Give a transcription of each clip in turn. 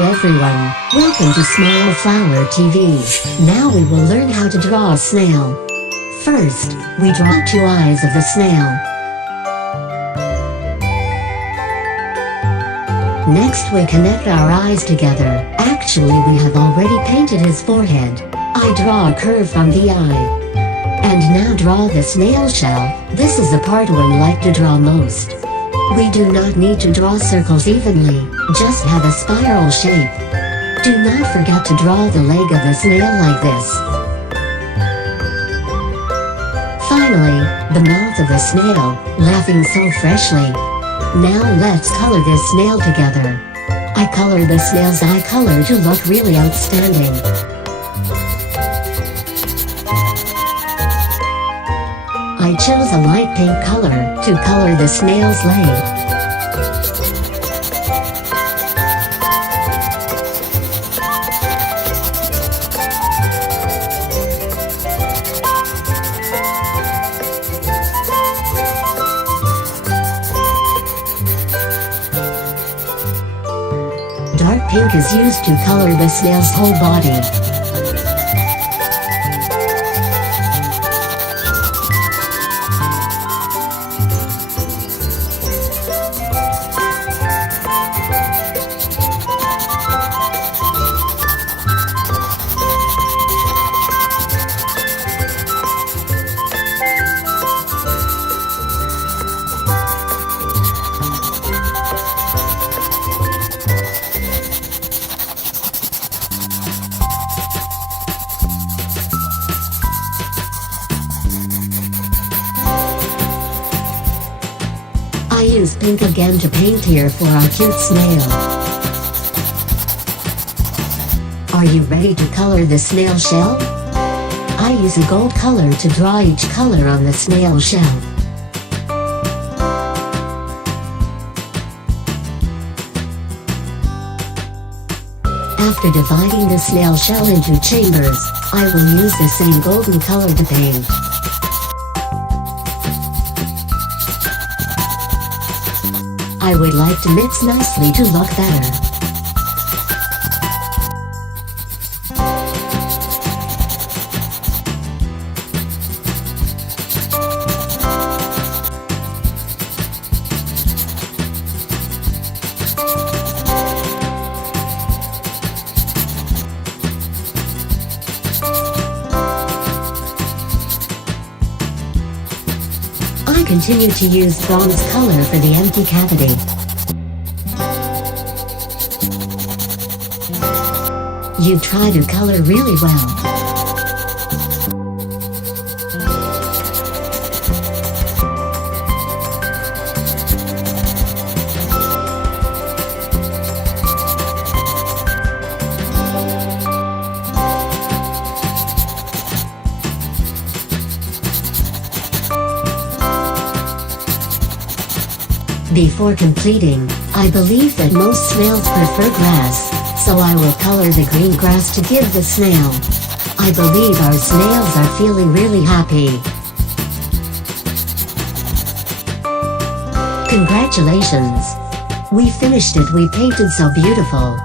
everyone, welcome to Smile Flower TV. Now we will learn how to draw a snail. First, we draw two eyes of the snail. Next we connect our eyes together. Actually we have already painted his forehead. I draw a curve from the eye. And now draw the snail shell. This is the part one like to draw most. We do not need to draw circles evenly, just have a spiral shape. Do not forget to draw the leg of the snail like this. Finally, the mouth of the snail, laughing so freshly. Now let's color this snail together. I colored the snail's eye color to look really outstanding. I chose a light pink color to color the snail's leg. Dark pink is used to color the snail's whole body. I use pink again to paint here for our cute snail. Are you ready to color the snail shell? I use a gold color to draw each color on the snail shell. After dividing the snail shell into chambers, I will use the same golden color to paint. I would like to mix nicely to look better. I continue to use bronze color for the empty cavity. You try to color really well. Before completing, I believe that most snails prefer grass, so I will color the green grass to give the snail. I believe our snails are feeling really happy. Congratulations! We finished it. We painted so beautiful.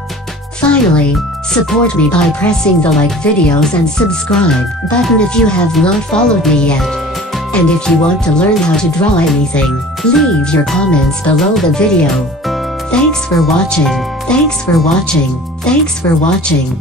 Finally, support me by pressing the like videos and subscribe button if you have not followed me yet. And if you want to learn how to draw anything, leave your comments below the video. Thanks for watching. Thanks for watching. Thanks for watching.